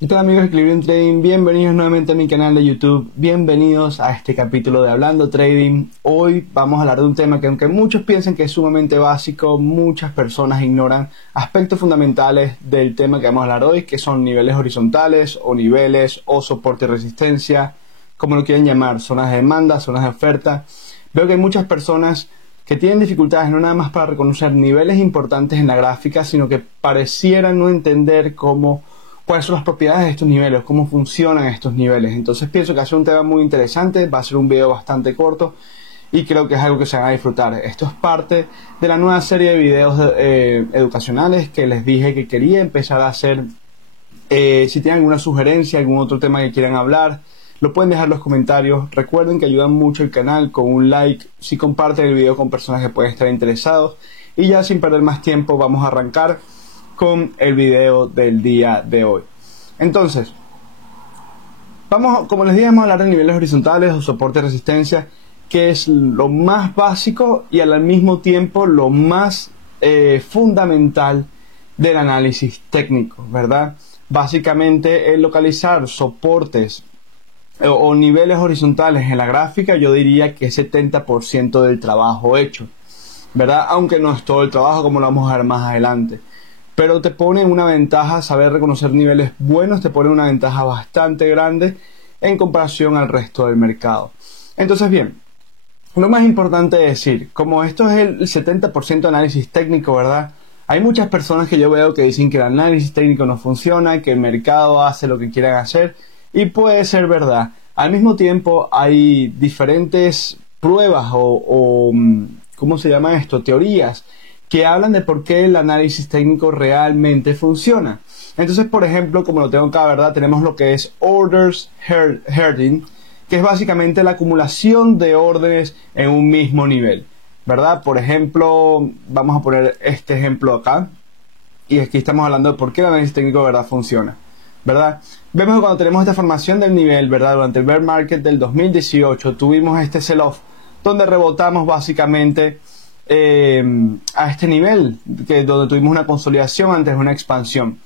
¿Qué tal amigos de Equilibrium Trading? Bienvenidos nuevamente a mi canal de YouTube, bienvenidos a este capítulo de Hablando Trading. Hoy vamos a hablar de un tema que aunque muchos piensen que es sumamente básico, muchas personas ignoran aspectos fundamentales del tema que vamos a hablar hoy, que son niveles horizontales o niveles o soporte y resistencia, como lo quieren llamar, zonas de demanda, zonas de oferta. Veo que hay muchas personas que tienen dificultades no nada más para reconocer niveles importantes en la gráfica, sino que parecieran no entender cuáles son las propiedades de estos niveles, cómo funcionan estos niveles. Entonces pienso que va a ser un tema muy interesante, va a ser un video bastante corto y creo que es algo que se van a disfrutar. Esto es parte de la nueva serie de videos educacionales que les dije que quería empezar a hacer. Si tienen alguna sugerencia, algún otro tema que quieran hablar, lo pueden dejar en los comentarios. Recuerden que ayudan mucho el canal con un like, si comparten el video con personas que pueden estar interesados. Y ya sin perder más tiempo vamos a arrancar con el video del día de hoy. Entonces, como les dije, vamos a hablar de niveles horizontales o soporte de resistencia, que es lo más básico y al mismo tiempo lo más fundamental del análisis técnico, ¿verdad? Básicamente, el localizar soportes o niveles horizontales en la gráfica, yo diría que es 70% del trabajo hecho, ¿verdad? Aunque no es todo el trabajo, como lo vamos a ver más adelante. Pero te pone una ventaja, saber reconocer niveles buenos, te pone una ventaja bastante grande en comparación al resto del mercado. Entonces, bien, lo más importante es decir, como esto es el 70% de análisis técnico, ¿verdad? Hay muchas personas que yo veo que dicen que el análisis técnico no funciona, que el mercado hace lo que quieran hacer, y puede ser verdad. Al mismo tiempo, hay diferentes pruebas ¿cómo se llama esto? Teorías que hablan de por qué el análisis técnico realmente funciona. Entonces, por ejemplo, como lo tengo acá, ¿verdad? Tenemos lo que es orders herding, que es básicamente la acumulación de órdenes en un mismo nivel, ¿verdad? Por ejemplo, vamos a poner este ejemplo acá, y aquí estamos hablando de por qué el análisis técnico, ¿verdad?, funciona, ¿verdad? Vemos que cuando tenemos esta formación del nivel, ¿verdad?, durante el bear market del 2018, tuvimos este sell-off, donde rebotamos básicamente a este nivel, donde tuvimos una consolidación antes de una expansión.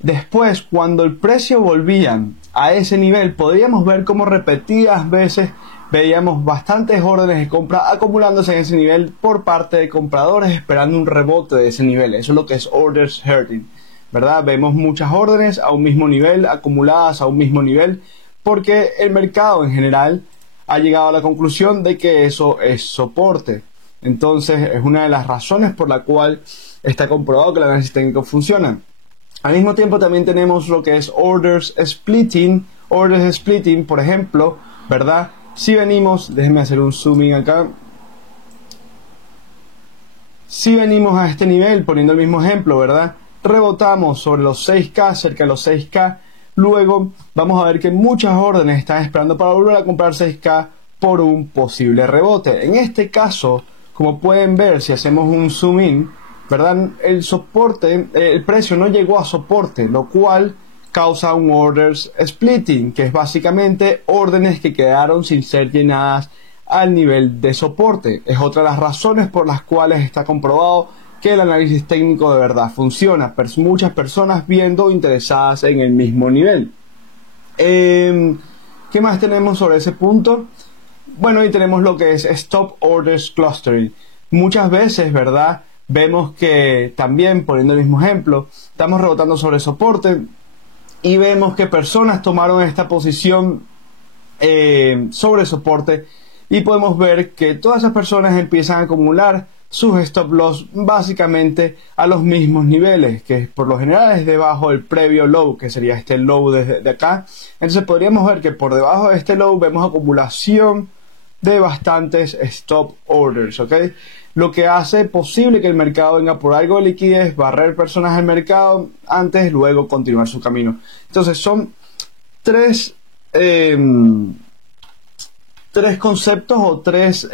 Después, cuando el precio volvía a ese nivel, podíamos ver cómo repetidas veces veíamos bastantes órdenes de compra acumulándose en ese nivel por parte de compradores esperando un rebote de ese nivel. Eso es lo que es orders herding, ¿verdad? Vemos muchas órdenes a un mismo nivel, acumuladas a un mismo nivel, porque el mercado en general ha llegado a la conclusión de que eso es soporte. Entonces es una de las razones por la cual está comprobado que el análisis técnico funciona. Al mismo tiempo también tenemos lo que es orders splitting. Orders splitting, por ejemplo, ¿verdad? Si venimos, déjenme hacer un zooming acá. Si venimos a este nivel, poniendo el mismo ejemplo, ¿verdad? Rebotamos sobre los 6K, cerca de los 6K. Luego vamos a ver que muchas órdenes están esperando para volver a comprar 6K por un posible rebote. En este caso, como pueden ver, si hacemos un zoom in, ¿verdad?, el precio no llegó a soporte, lo cual causa un orders splitting, que es básicamente órdenes que quedaron sin ser llenadas al nivel de soporte. Es otra de las razones por las cuales está comprobado que el análisis técnico de verdad funciona. Muchas personas viendo interesadas en el mismo nivel. ¿Qué más tenemos sobre ese punto? Bueno, y tenemos lo que es Stop Orders Clustering. Muchas veces, ¿verdad?, vemos que también, poniendo el mismo ejemplo, estamos rebotando sobre soporte y vemos que personas tomaron esta posición sobre soporte y podemos ver que todas esas personas empiezan a acumular sus stop loss básicamente a los mismos niveles, que por lo general es debajo del previo low, que sería este low de acá. Entonces podríamos ver que por debajo de este low vemos acumulación de bastantes stop orders, ¿ok? Lo que hace posible que el mercado venga por algo de liquidez, barrer personas al mercado antes, luego continuar su camino. Entonces son tres conceptos o tres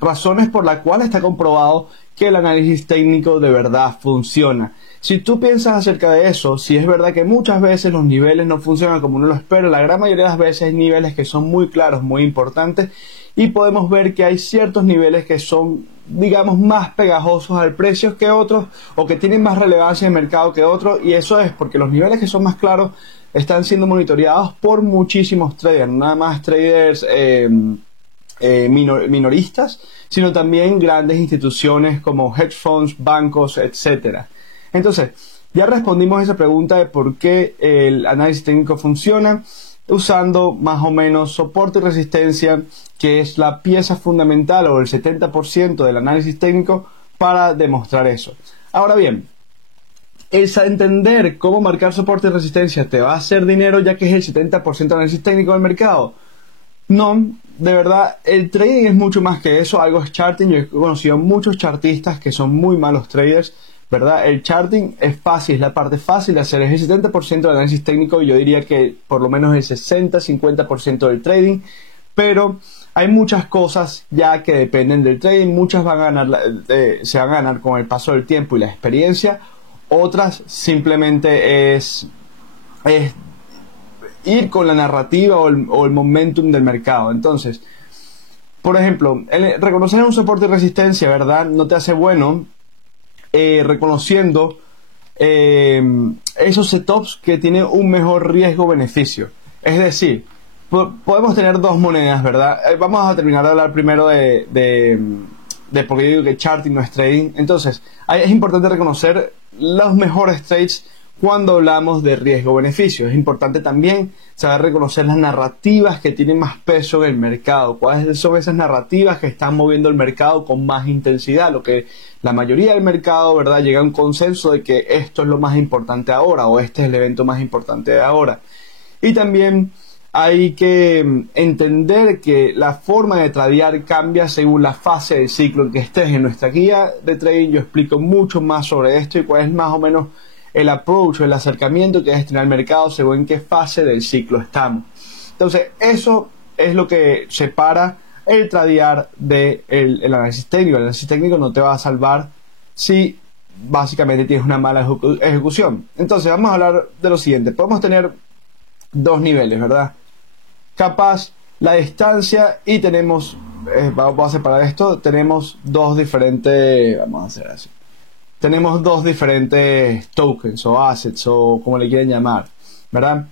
razones por las cuales está comprobado que el análisis técnico de verdad funciona. Si tú piensas acerca de eso, si es verdad que muchas veces los niveles no funcionan como uno lo espera, la gran mayoría de las veces hay niveles que son muy claros, muy importantes, y podemos ver que hay ciertos niveles que son, digamos, más pegajosos al precio que otros, o que tienen más relevancia en el mercado que otros, y eso es porque los niveles que son más claros están siendo monitoreados por muchísimos traders, nada más traders minoristas, sino también grandes instituciones como hedge funds, bancos, etcétera. Entonces, ya respondimos esa pregunta de por qué el análisis técnico funciona, usando más o menos soporte y resistencia, que es la pieza fundamental o el 70% del análisis técnico, para demostrar eso. Ahora bien, entender cómo marcar soporte y resistencia te va a hacer dinero, ya que es el 70% del análisis técnico del mercado. No, de verdad, el trading es mucho más que eso. Algo es charting. Yo he conocido muchos chartistas que son muy malos traders, ¿verdad? El charting es fácil, es la parte fácil de hacer, es el 70% del análisis técnico, y yo diría que por lo menos el 60-50% del trading, pero hay muchas cosas ya que dependen del trading. Muchas van a ganar, se van a ganar con el paso del tiempo y la experiencia, otras simplemente es ir con la narrativa o el momentum del mercado. Entonces, por ejemplo, reconocer un soporte y resistencia, ¿verdad?, no te hace bueno reconociendo esos setups que tienen un mejor riesgo-beneficio. Es decir, podemos tener dos monedas, ¿verdad? Vamos a terminar de hablar primero de por qué digo que charting no es trading. Entonces, es importante reconocer los mejores trades cuando hablamos de riesgo-beneficio. Es importante también saber reconocer las narrativas que tienen más peso en el mercado. ¿Cuáles son esas narrativas que están moviendo el mercado con más intensidad? Lo que la mayoría del mercado, ¿verdad?, llega a un consenso de que esto es lo más importante ahora, o este es el evento más importante de ahora. Y también hay que entender que la forma de tradear cambia según la fase del ciclo en que estés. En nuestra guía de trading yo explico mucho más sobre esto y cuál es más o menos el approach, el acercamiento que debes tener al mercado según en qué fase del ciclo estamos. Entonces, eso es lo que separa el tradear del análisis técnico. El análisis técnico no te va a salvar si básicamente tienes una mala ejecución. Entonces, vamos a hablar de lo siguiente. Podemos tener dos niveles, ¿verdad? Capaz, la distancia, y tenemos, vamos a separar esto, tenemos dos diferentes, vamos a hacer así. Tenemos dos diferentes tokens o assets o como le quieren llamar, ¿verdad?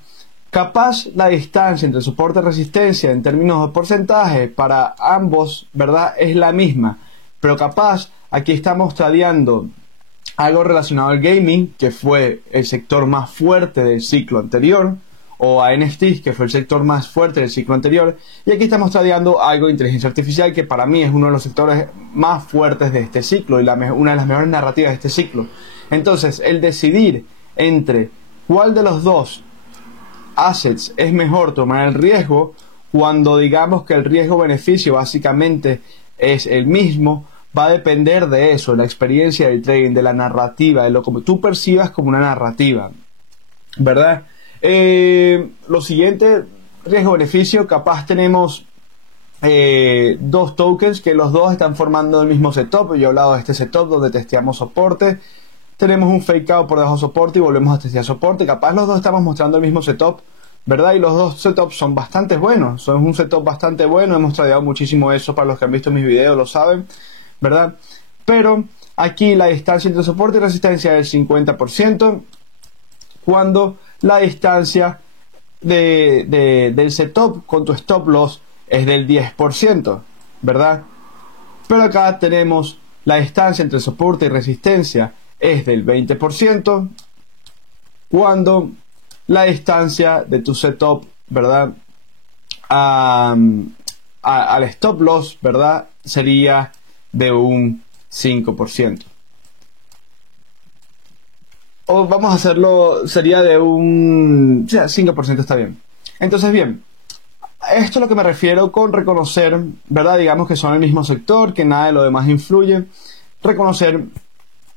Capaz la distancia entre soporte y resistencia en términos de porcentaje para ambos, ¿verdad?, es la misma, pero capaz aquí estamos tradeando algo relacionado al gaming, que fue el sector más fuerte del ciclo anterior, o a NFTs, que fue el sector más fuerte del ciclo anterior, y aquí estamos tradeando algo de inteligencia artificial, que para mí es uno de los sectores más fuertes de este ciclo y una de las mejores narrativas de este ciclo. Entonces, el decidir entre cuál de los dos assets es mejor tomar el riesgo, cuando digamos que el riesgo-beneficio básicamente es el mismo, va a depender de eso, de la experiencia del trading, de la narrativa, de lo que tú percibas como una narrativa, ¿verdad? Lo siguiente, riesgo-beneficio, capaz tenemos dos tokens que los dos están formando el mismo setup. Yo he hablado de este setup donde testeamos soporte, tenemos un fake out por debajo de soporte y volvemos a testear soporte. Capaz los dos estamos mostrando el mismo setup, ¿verdad? Y los dos setups son bastante buenos, son un setup bastante bueno. Hemos tradeado muchísimo eso, para los que han visto mis videos lo saben, ¿verdad? Pero aquí la distancia entre soporte y resistencia es el 50%, cuando la distancia del setup con tu stop loss es del 10%, ¿verdad? Pero acá tenemos la distancia entre soporte y resistencia es del 20%, cuando la distancia de tu setup, ¿verdad?, al stop loss, ¿verdad?, sería de un 5%. O vamos a hacerlo, sería de un 5%, está bien. Entonces, bien, esto es lo que me refiero con reconocer, ¿verdad? Digamos que son el mismo sector, que nada de lo demás influye. Reconocer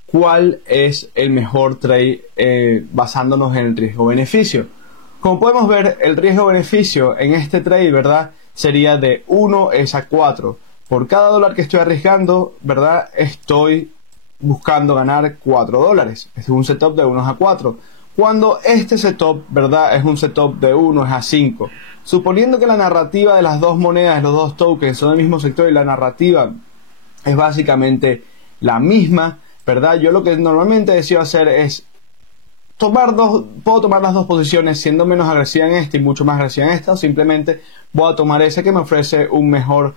cuál es el mejor trade basándonos en el riesgo-beneficio. Como podemos ver, el riesgo-beneficio en este trade, ¿verdad?, sería de 1:4. Por cada dólar que estoy arriesgando, ¿verdad?, estoy buscando ganar $4. Este es un setup de 1:4. cuando este setup, ¿verdad? Es un setup de 1 es a 5. Suponiendo que la narrativa de las dos monedas, los dos tokens son del mismo sector y la narrativa es básicamente la misma, ¿verdad? Yo lo que normalmente decido hacer es puedo tomar las dos posiciones siendo menos agresiva en esta y mucho más agresiva en esta, o simplemente voy a tomar ese que me ofrece un mejor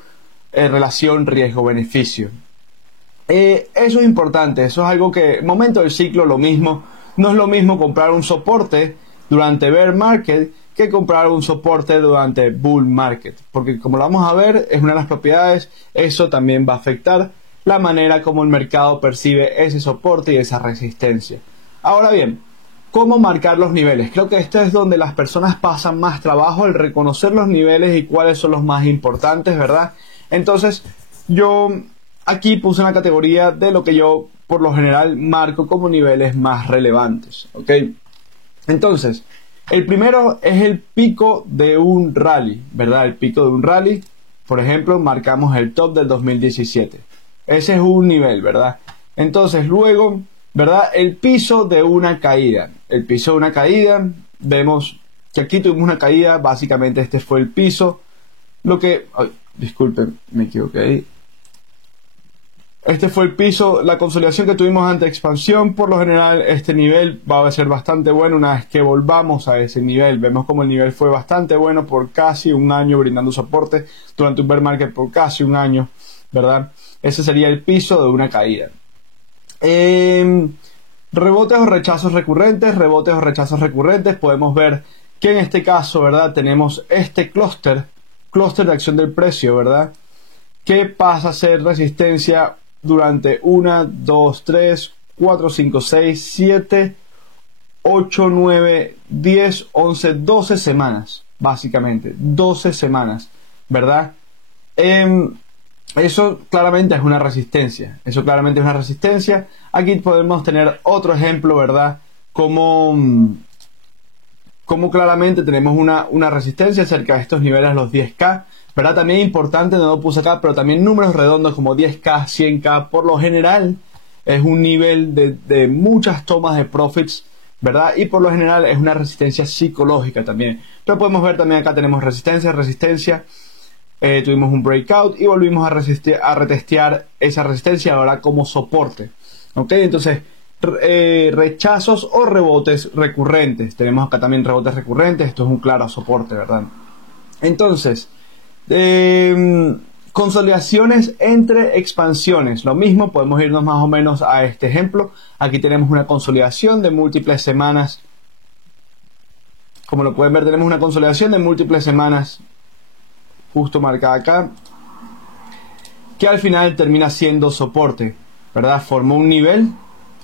relación riesgo-beneficio. Eso es importante, eso es algo que, momento del ciclo, lo mismo, no es lo mismo comprar un soporte durante bear market que comprar un soporte durante bull market, porque como lo vamos a ver, es una de las propiedades, eso también va a afectar la manera como el mercado percibe ese soporte y esa resistencia. Ahora bien, ¿cómo marcar los niveles? Creo que esto es donde las personas pasan más trabajo, el reconocer los niveles y cuáles son los más importantes, ¿verdad? Entonces, yo aquí puse una categoría de lo que yo por lo general marco como niveles más relevantes, ¿ok? Entonces, el primero es el pico de un rally, ¿verdad? El pico de un rally, por ejemplo, marcamos el top del 2017. Ese es un nivel, ¿verdad? Entonces, luego, ¿verdad? El piso de una caída. El piso de una caída, vemos que aquí tuvimos una caída, básicamente este fue el piso. Disculpen, me equivoqué ahí. Este fue el piso, la consolidación que tuvimos ante expansión. Por lo general este nivel va a ser bastante bueno una vez que volvamos a ese nivel. Vemos como el nivel fue bastante bueno por casi un año, brindando soporte durante un bear market por casi un año, ¿verdad? Ese sería el piso de una caída. Rebotes o rechazos recurrentes. Rebotes o rechazos recurrentes, podemos ver que en este caso, ¿verdad? Tenemos este clúster de acción del precio, ¿verdad? Que pasa a ser resistencia durante 1, 2, 3, 4, 5, 6, 7, 8, 9, 10, 11, 12 semanas, básicamente, 12 semanas, ¿verdad? Eso claramente es una resistencia, Aquí podemos tener otro ejemplo, ¿verdad? Como claramente tenemos una resistencia cerca de estos niveles, los 10K, ¿verdad? También importante, no lo puse acá, pero también números redondos como 10K, 100K, por lo general es un nivel de muchas tomas de profits, ¿verdad? Y por lo general es una resistencia psicológica también. Pero podemos ver también acá tenemos resistencia, tuvimos un breakout y volvimos a retestear esa resistencia ahora como soporte, ¿ok? Entonces, rechazos o rebotes recurrentes. Tenemos acá también rebotes recurrentes, esto es un claro soporte, ¿verdad? Entonces, consolidaciones entre expansiones, lo mismo, podemos irnos más o menos a este ejemplo. Aquí tenemos una consolidación de múltiples semanas, como lo pueden ver tenemos una consolidación de múltiples semanas justo marcada acá, que al final termina siendo soporte, ¿verdad? Formó un nivel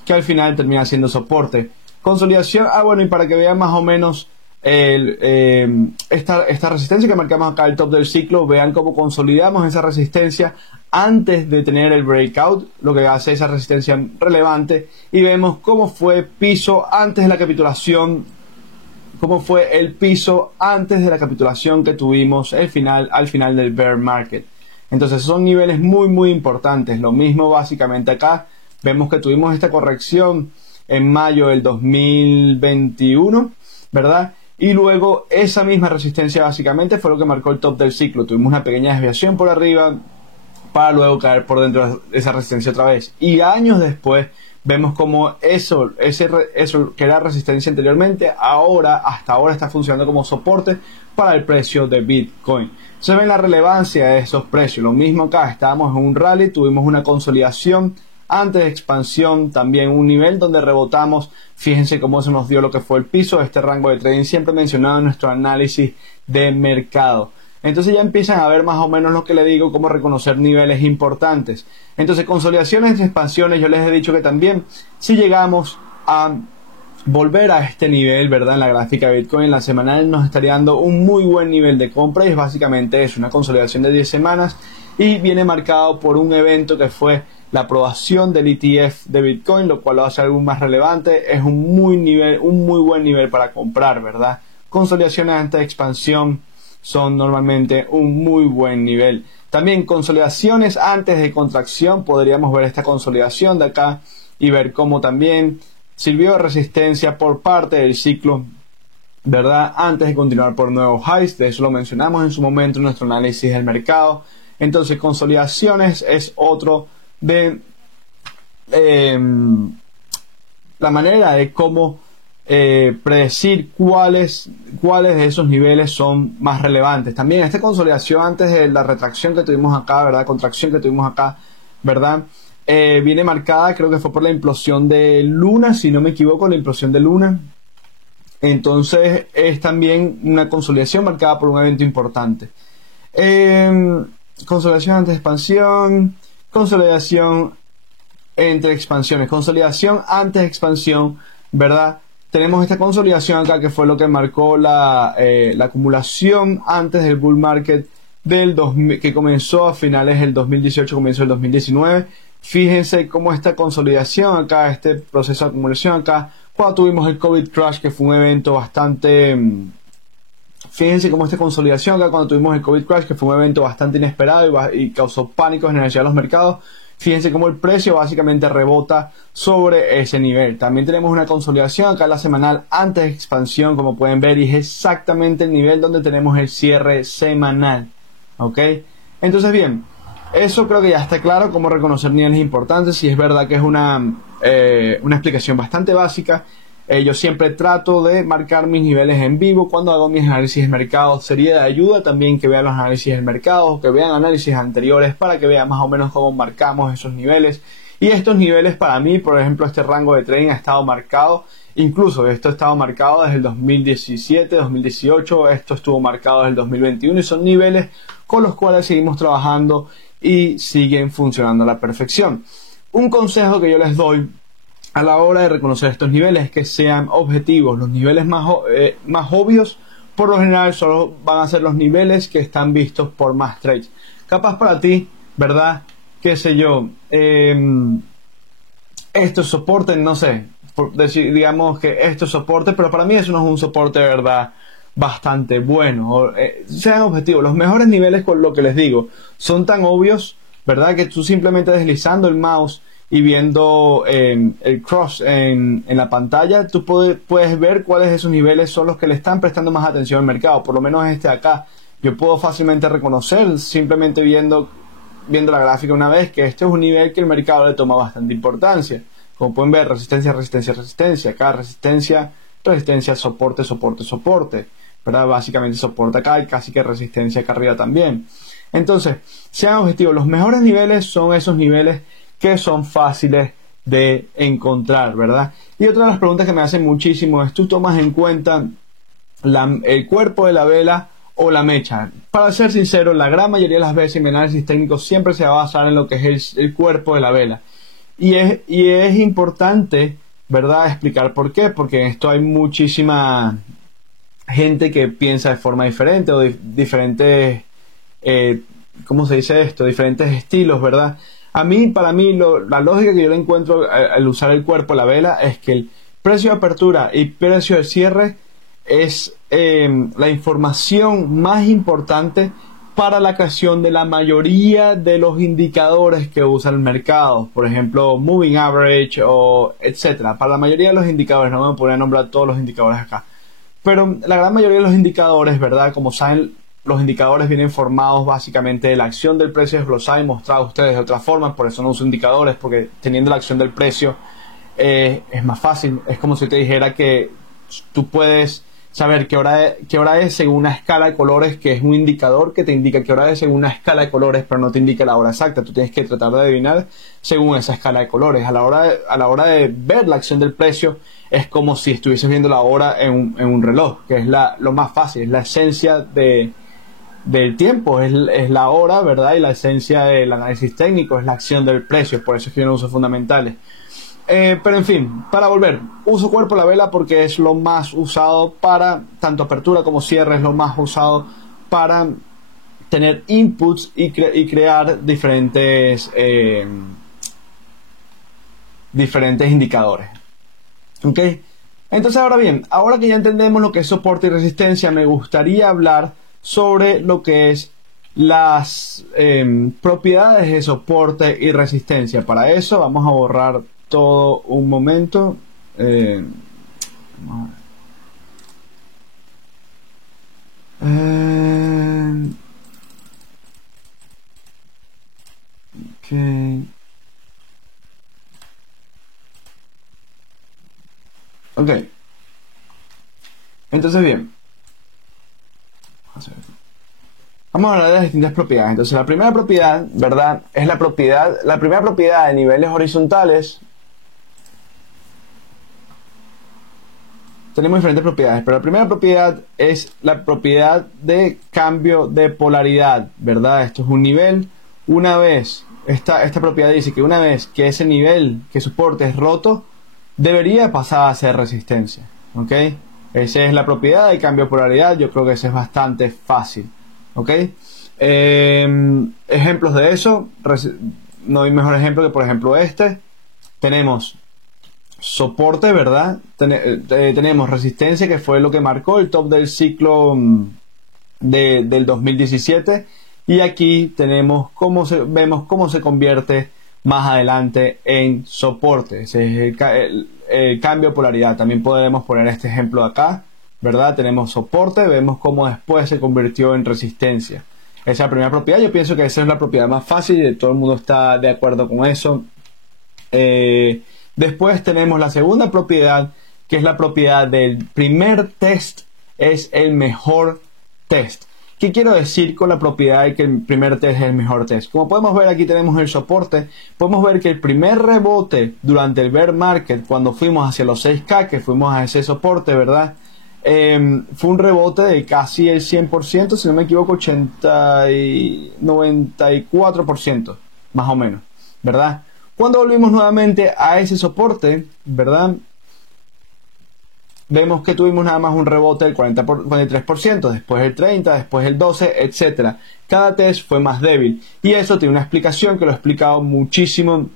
que al final termina siendo soporte, consolidación. Bueno, y para que vean más o menos esta resistencia que marcamos acá, el top del ciclo, vean cómo consolidamos esa resistencia antes de tener el breakout, lo que hace esa resistencia relevante, y vemos cómo fue piso antes de la capitulación, cómo fue el piso antes de la capitulación que tuvimos al final del bear market. Entonces son niveles muy importantes. Lo mismo básicamente acá, vemos que tuvimos esta corrección en mayo del 2021, ¿verdad? Y luego esa misma resistencia básicamente fue lo que marcó el top del ciclo. Tuvimos una pequeña desviación por arriba para luego caer por dentro de esa resistencia otra vez. Y años después vemos como eso que era resistencia anteriormente, hasta ahora está funcionando como soporte para el precio de Bitcoin. Se ve la relevancia de esos precios. Lo mismo acá, estábamos en un rally, tuvimos una consolidación antes de expansión, también un nivel donde rebotamos. Fíjense cómo se nos dio lo que fue el piso de este rango de trading, siempre mencionado en nuestro análisis de mercado. Entonces ya empiezan a ver más o menos lo que le digo, cómo reconocer niveles importantes. Entonces, consolidaciones y expansiones, yo les he dicho que también si llegamos a volver a este nivel, ¿verdad? En la gráfica de Bitcoin, en la semanal nos estaría dando un muy buen nivel de compra, y es básicamente eso, una consolidación de 10 semanas, y viene marcado por un evento que fue la aprobación del ETF de Bitcoin, lo cual lo hace algo más relevante. Es un muy buen nivel para comprar, ¿verdad? Consolidaciones ante expansión son normalmente un muy buen nivel. También consolidaciones antes de contracción, podríamos ver esta consolidación de acá y ver cómo también sirvió de resistencia por parte del ciclo, ¿verdad? Antes de continuar por nuevos highs. De eso lo mencionamos en su momento en nuestro análisis del mercado. Entonces, consolidaciones es otro de la manera de cómo predecir cuáles de esos niveles son más relevantes. También esta consolidación antes de la retracción que tuvimos acá, ¿verdad? Contracción que tuvimos acá, ¿verdad? Viene marcada, creo que fue por la implosión de Luna, si no me equivoco, la implosión de Luna. Entonces es también una consolidación marcada por un evento importante. Consolidación antes de expansión, consolidación entre expansiones, consolidación antes de expansión, ¿verdad? Tenemos esta consolidación acá que fue lo que marcó la acumulación antes del bull market que comenzó a finales del 2018, comienzo del 2019. Fíjense cómo esta consolidación acá, este proceso de acumulación acá, cuando tuvimos el COVID crash, que fue un evento bastante... Fíjense cómo esta consolidación acá, cuando tuvimos el COVID crash, que fue un evento bastante inesperado y causó pánico generalizado en los mercados. Fíjense cómo el precio básicamente rebota sobre ese nivel. También tenemos una consolidación acá en la semanal antes de expansión, como pueden ver, y es exactamente el nivel donde tenemos el cierre semanal. ¿Ok? Entonces, bien, eso creo que ya está claro, cómo reconocer niveles importantes. Y es verdad que es una explicación bastante básica. Yo siempre trato de marcar mis niveles en vivo cuando hago mis análisis de mercado. Sería de ayuda también que vean los análisis del mercado, que vean análisis anteriores para que vean más o menos cómo marcamos esos niveles. Y estos niveles para mí, por ejemplo, este rango de trading ha estado marcado, incluso esto ha estado marcado desde el 2017, 2018, esto estuvo marcado desde el 2021 y son niveles con los cuales seguimos trabajando y siguen funcionando a la perfección. Un consejo que yo les doy a la hora de reconocer estos niveles es que sean objetivos. Los niveles más obvios por lo general solo van a ser los niveles que están vistos por más trades. Capaz para ti, ¿verdad? Qué sé yo, estos soportes, no sé, digamos que estos soportes, pero para mí eso no es un soporte de verdad bastante bueno. Sean objetivos. Los mejores niveles, con lo que les digo, son tan obvios, ¿verdad? Que tú simplemente deslizando el mouse y viendo el cross en la pantalla, tú puedes ver cuáles de esos niveles son los que le están prestando más atención al mercado. Por lo menos este de acá, yo puedo fácilmente reconocer, simplemente viendo la gráfica una vez, que este es un nivel que el mercado le toma bastante importancia. Como pueden ver, resistencia, resistencia, resistencia. Acá resistencia, resistencia, soporte, soporte, soporte, ¿verdad? Básicamente soporte acá y casi que resistencia acá arriba también. Entonces, sean objetivos. Los mejores niveles son esos niveles que son fáciles de encontrar, ¿verdad? Y otra de las preguntas que me hacen muchísimo es: ¿tú tomas en cuenta el cuerpo de la vela o la mecha? Para ser sincero, la gran mayoría de las veces mi análisis técnico siempre se va a basar en lo que es el cuerpo de la vela. Y es importante, ¿verdad?, explicar por qué. Porque en esto hay muchísima gente que piensa de forma diferente o diferentes, ¿cómo se dice esto? Diferentes estilos, ¿verdad? Para mí, la lógica que yo le encuentro al usar el cuerpo de la vela es que el precio de apertura y precio de cierre es la información más importante para la creación de la mayoría de los indicadores que usa el mercado. Por ejemplo, Moving Average o etcétera. Para la mayoría de los indicadores, no me voy a poner a nombrar todos los indicadores acá, pero la gran mayoría de los indicadores, ¿verdad? Como saben, los indicadores vienen formados básicamente de la acción del precio desglosada y mostrada a ustedes de otra forma. Por eso no uso indicadores, porque teniendo la acción del precio es más fácil. Es como si te dijera que tú puedes saber qué hora es según una escala de colores, que es un indicador que te indica qué hora es según una escala de colores, pero no te indica la hora exacta. Tú tienes que tratar de adivinar según esa escala de colores. A la hora de ver la acción del precio, es como si estuvieses viendo la hora en un reloj, que es lo más fácil, es la esencia del tiempo, es la hora, ¿verdad? Y la esencia del análisis técnico es la acción del precio. Por eso es que yo no uso fundamentales. Pero en fin, para volver, uso cuerpo de la vela porque es lo más usado para tanto apertura como cierre, es lo más usado para tener inputs y crear diferentes indicadores. ¿Ok? Entonces, ahora bien, ahora que ya entendemos lo que es soporte y resistencia, me gustaría hablar sobre lo que es las propiedades de soporte y resistencia. Para eso vamos a borrar todo un momento. Vamos a ver. Ok. Ok. Entonces, bien. Vamos a hablar de las distintas propiedades. Entonces, la primera propiedad, ¿verdad? Es la primera propiedad de niveles horizontales. Tenemos diferentes propiedades, pero la primera propiedad es la propiedad de cambio de polaridad, ¿verdad? Esto es un nivel. Una vez, esta propiedad dice que una vez que ese nivel que soporte es roto, debería pasar a ser resistencia, ¿ok? Esa es la propiedad de cambio de polaridad. Yo creo que ese es bastante fácil, ¿ok? Ejemplos de eso, no hay mejor ejemplo que por ejemplo este. Tenemos soporte, ¿verdad? Tenemos resistencia, que fue lo que marcó el top del ciclo del 2017, y aquí tenemos vemos cómo se convierte más adelante en soporte. Ese es el cambio de polaridad. También podemos poner este ejemplo de acá, ¿verdad? Tenemos soporte, vemos cómo después se convirtió en resistencia. Esa es la primera propiedad. Yo pienso que esa es la propiedad más fácil y todo el mundo está de acuerdo con eso. Después tenemos la segunda propiedad, que es la propiedad del primer test es el mejor test. ¿Qué quiero decir con la propiedad de que el primer test es el mejor test? Como podemos ver, aquí tenemos el soporte. Podemos ver que el primer rebote durante el bear market, cuando fuimos hacia los 6K, que fuimos a ese soporte, ¿verdad? Fue un rebote de casi el 100%, si no me equivoco, 94%, más o menos, ¿verdad? Cuando volvimos nuevamente a ese soporte, ¿verdad? Vemos que tuvimos nada más un rebote del 43%, después el 30%, después el 12%, etc. Cada test fue más débil. Y eso tiene una explicación que lo he explicado muchísimo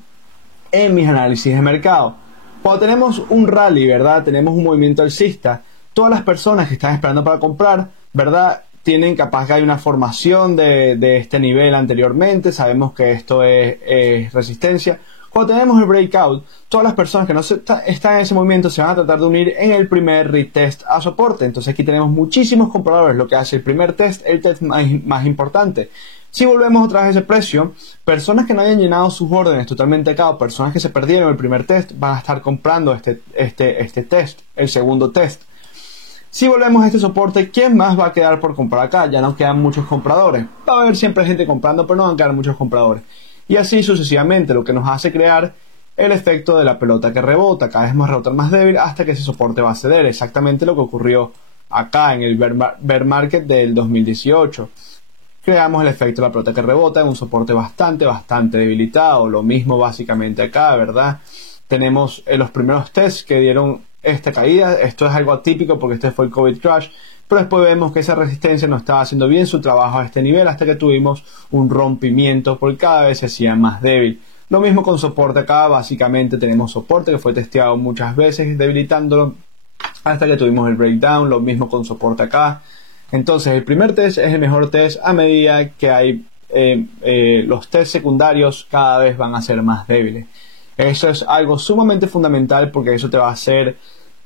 en mis análisis de mercado. Cuando tenemos un rally, ¿verdad? Tenemos un movimiento alcista. Todas las personas que están esperando para comprar, ¿verdad? Tienen capaz que hay una formación de este nivel anteriormente. Sabemos que esto es resistencia. Cuando tenemos el breakout, todas las personas que no están en ese movimiento se van a tratar de unir en el primer retest a soporte. Entonces aquí tenemos muchísimos compradores, lo que hace el primer test, el test más importante. Si volvemos otra vez a ese precio, personas que no hayan llenado sus órdenes totalmente acá, o personas que se perdieron el primer test, van a estar comprando este test, el segundo test. Si volvemos a este soporte, ¿quién más va a quedar por comprar acá? Ya no quedan muchos compradores. Va a haber siempre gente comprando, pero no van a quedar muchos compradores. Y así sucesivamente, lo que nos hace crear el efecto de la pelota que rebota, cada vez más rebota más débil hasta que ese soporte va a ceder. Exactamente lo que ocurrió acá en el bear market del 2018. Creamos el efecto de la pelota que rebota en un soporte bastante debilitado. Lo mismo básicamente acá, ¿verdad? Tenemos los primeros tests que dieron esta caída. Esto es algo atípico porque este fue el COVID crash. Pero después vemos que esa resistencia no estaba haciendo bien su trabajo a este nivel hasta que tuvimos un rompimiento porque cada vez se hacía más débil. Lo mismo con soporte acá, básicamente tenemos soporte que fue testeado muchas veces debilitándolo hasta que tuvimos el breakdown. Lo mismo con soporte acá. Entonces el primer test es el mejor test a medida que hay los test secundarios cada vez van a ser más débiles. Eso es algo sumamente fundamental porque eso te va a hacer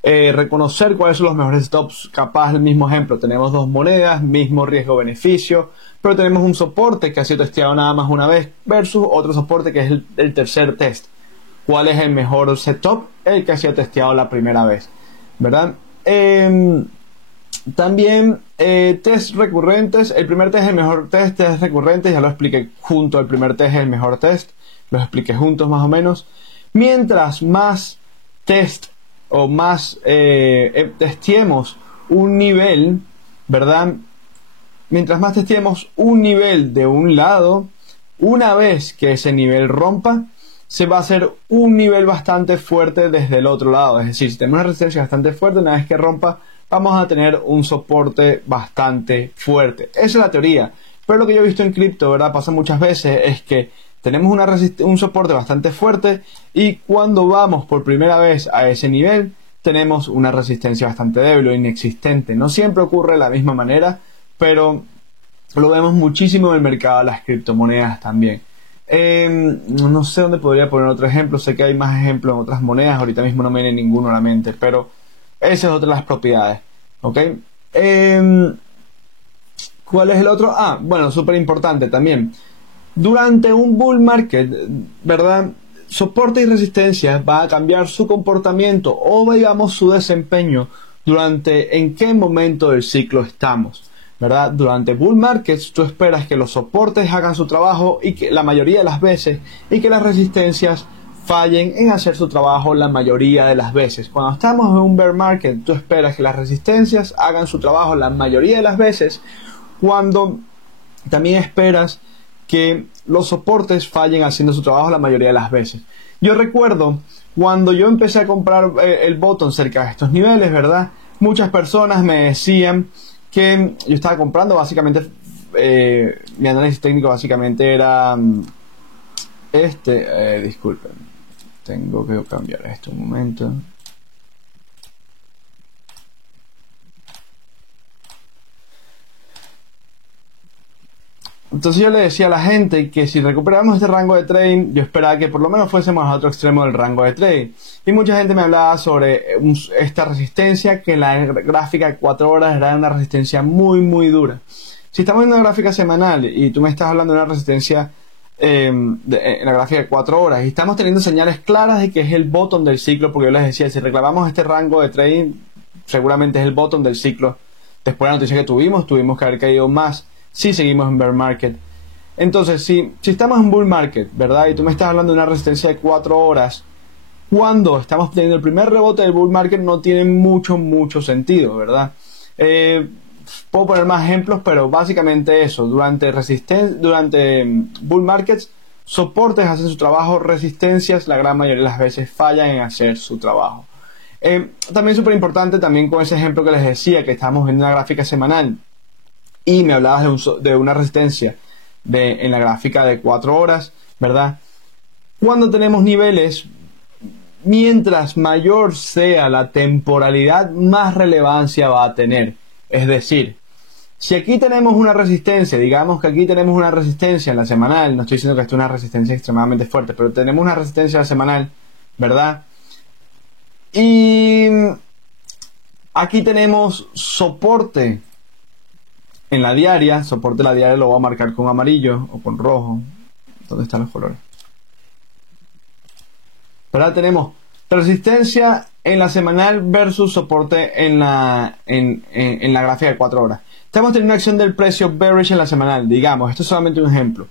reconocer cuáles son los mejores stops. Capaz el mismo ejemplo, tenemos dos monedas, mismo riesgo-beneficio, pero tenemos un soporte que ha sido testeado nada más una vez versus otro soporte que es el tercer test. ¿Cuál es el mejor setup? El que ha sido testeado la primera vez, ¿verdad? También test recurrentes. El primer test es el mejor test recurrentes, ya lo expliqué junto. El primer test es el mejor test, lo expliqué juntos más o menos. Mientras más test o más testeemos un nivel, ¿verdad? Mientras más testeemos un nivel de un lado, una vez que ese nivel rompa, se va a hacer un nivel bastante fuerte desde el otro lado. Es decir, si tenemos una resistencia bastante fuerte, una vez que rompa, vamos a tener un soporte bastante fuerte. Esa es la teoría. Pero lo que yo he visto en cripto, ¿verdad? Pasa muchas veces, es que tenemos un soporte bastante fuerte y cuando vamos por primera vez a ese nivel tenemos una resistencia bastante débil o inexistente. No siempre ocurre de la misma manera, pero lo vemos muchísimo en el mercado de las criptomonedas también. No sé dónde podría poner otro ejemplo. Sé que hay más ejemplos en otras monedas. Ahorita mismo no me viene ninguno a la mente. Pero esa es otra de las propiedades. ¿Ok? ¿Cuál es el otro? Bueno, súper importante también. Durante un bull market, ¿verdad? Soporte y resistencia va a cambiar su comportamiento o digamos su desempeño durante en qué momento del ciclo estamos, ¿verdad? Durante bull markets tú esperas que los soportes hagan su trabajo y que la mayoría de las veces y que las resistencias fallen en hacer su trabajo la mayoría de las veces. Cuando estamos en un bear market tú esperas que las resistencias hagan su trabajo la mayoría de las veces, cuando también esperas que los soportes fallen haciendo su trabajo la mayoría de las veces. Yo recuerdo cuando yo empecé a comprar el botón cerca de estos niveles, ¿verdad? Muchas personas me decían que yo estaba comprando básicamente, mi análisis técnico básicamente era disculpen, tengo que cambiar esto un momento. Entonces yo le decía a la gente que si recuperamos este rango de trading, yo esperaba que por lo menos fuésemos a otro extremo del rango de trading. Y mucha gente me hablaba sobre esta resistencia, que en la gráfica de 4 horas era una resistencia muy, muy dura. Si estamos en una gráfica semanal y tú me estás hablando de una resistencia en la gráfica de 4 horas y estamos teniendo señales claras de que es el bottom del ciclo, porque yo les decía, si reclamamos este rango de trading, seguramente es el bottom del ciclo. Después de la noticia que tuvimos que haber caído más si seguimos en bear market. Entonces, si estamos en bull market, ¿verdad? Y tú me estás hablando de una resistencia de 4 horas, cuando estamos teniendo el primer rebote del bull market no tiene mucho sentido, ¿verdad? Puedo poner más ejemplos, pero básicamente eso. Durante bull markets, soportes hacen su trabajo, resistencias la gran mayoría de las veces fallan en hacer su trabajo. También súper importante, también con ese ejemplo que les decía, que estamos en una gráfica semanal y me hablabas de una resistencia en la gráfica de 4 horas, ¿verdad? Cuando tenemos niveles, mientras mayor sea la temporalidad, más relevancia va a tener. Es decir, si aquí tenemos una resistencia, digamos que aquí tenemos una resistencia en la semanal, no estoy diciendo que esto es una resistencia extremadamente fuerte, pero tenemos una resistencia en la semanal, ¿verdad? Y aquí tenemos soporte en la diaria. Soporte en la diaria lo voy a marcar con amarillo o con rojo. ¿Dónde están los colores? ¿Verdad? Tenemos resistencia en la semanal versus soporte en la gráfica de 4 horas. Estamos teniendo una acción del precio bearish en la semanal, digamos. Esto es solamente un ejemplo.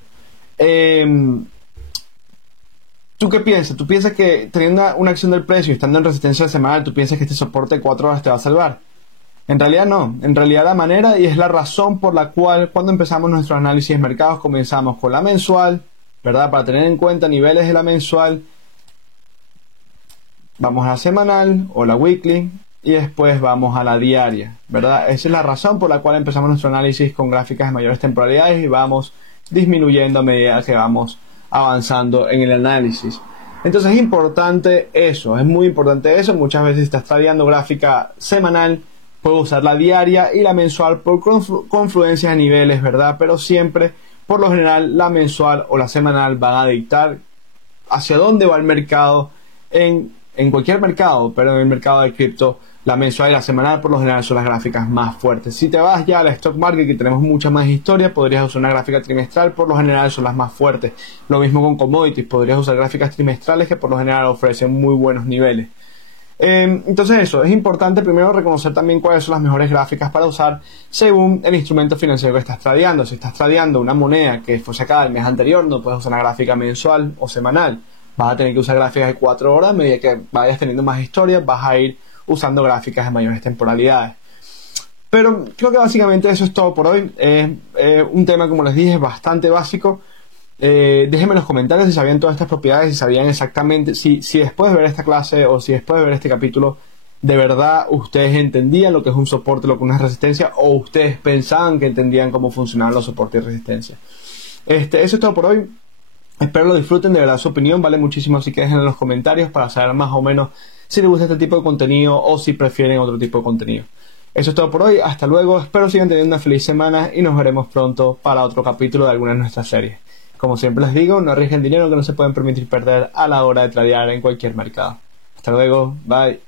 ¿Tú qué piensas? ¿Tú piensas que teniendo una acción del precio y estando en resistencia semanal, tú piensas que este soporte de 4 horas te va a salvar? En realidad no. En realidad la manera, y es la razón por la cual cuando empezamos nuestro análisis de mercados comenzamos con la mensual, ¿verdad? Para tener en cuenta niveles de la mensual, vamos a la semanal o la weekly y después vamos a la diaria, ¿verdad? Esa es la razón por la cual empezamos nuestro análisis con gráficas de mayores temporalidades y vamos disminuyendo a medida que vamos avanzando en el análisis. Entonces es importante eso, es muy importante eso. Muchas veces estás tradeando gráfica semanal, puedes usar la diaria y la mensual por confluencias de niveles, ¿verdad? Pero siempre, por lo general, la mensual o la semanal van a dictar hacia dónde va el mercado en cualquier mercado, pero en el mercado de cripto, la mensual y la semanal por lo general son las gráficas más fuertes. Si te vas ya al stock market, que tenemos mucha más historia, podrías usar una gráfica trimestral, por lo general son las más fuertes. Lo mismo con commodities, podrías usar gráficas trimestrales que por lo general ofrecen muy buenos niveles. Entonces eso, es importante primero reconocer también cuáles son las mejores gráficas para usar según el instrumento financiero que estás tradeando. Si estás tradeando una moneda que fue sacada el mes anterior, no puedes usar una gráfica mensual o semanal. Vas a tener que usar gráficas de 4 horas. A medida que vayas teniendo más historia, vas a ir usando gráficas de mayores temporalidades. Pero creo que básicamente eso es todo por hoy. Un tema, como les dije, bastante básico. Déjenme en los comentarios si sabían todas estas propiedades, si sabían exactamente, si después de ver esta clase o si después de ver este capítulo, de verdad ustedes entendían lo que es un soporte, lo que es una resistencia, o ustedes pensaban que entendían cómo funcionaban los soportes y resistencias. Eso es todo por hoy. Espero lo disfruten, de verdad su opinión vale muchísimo, así que déjenlo en los comentarios para saber más o menos si les gusta este tipo de contenido o si prefieren otro tipo de contenido. Eso es todo por hoy, hasta luego, espero sigan teniendo una feliz semana y nos veremos pronto para otro capítulo de alguna de nuestras series. Como siempre les digo, no arriesguen dinero que no se pueden permitir perder a la hora de tradear en cualquier mercado. Hasta luego, bye.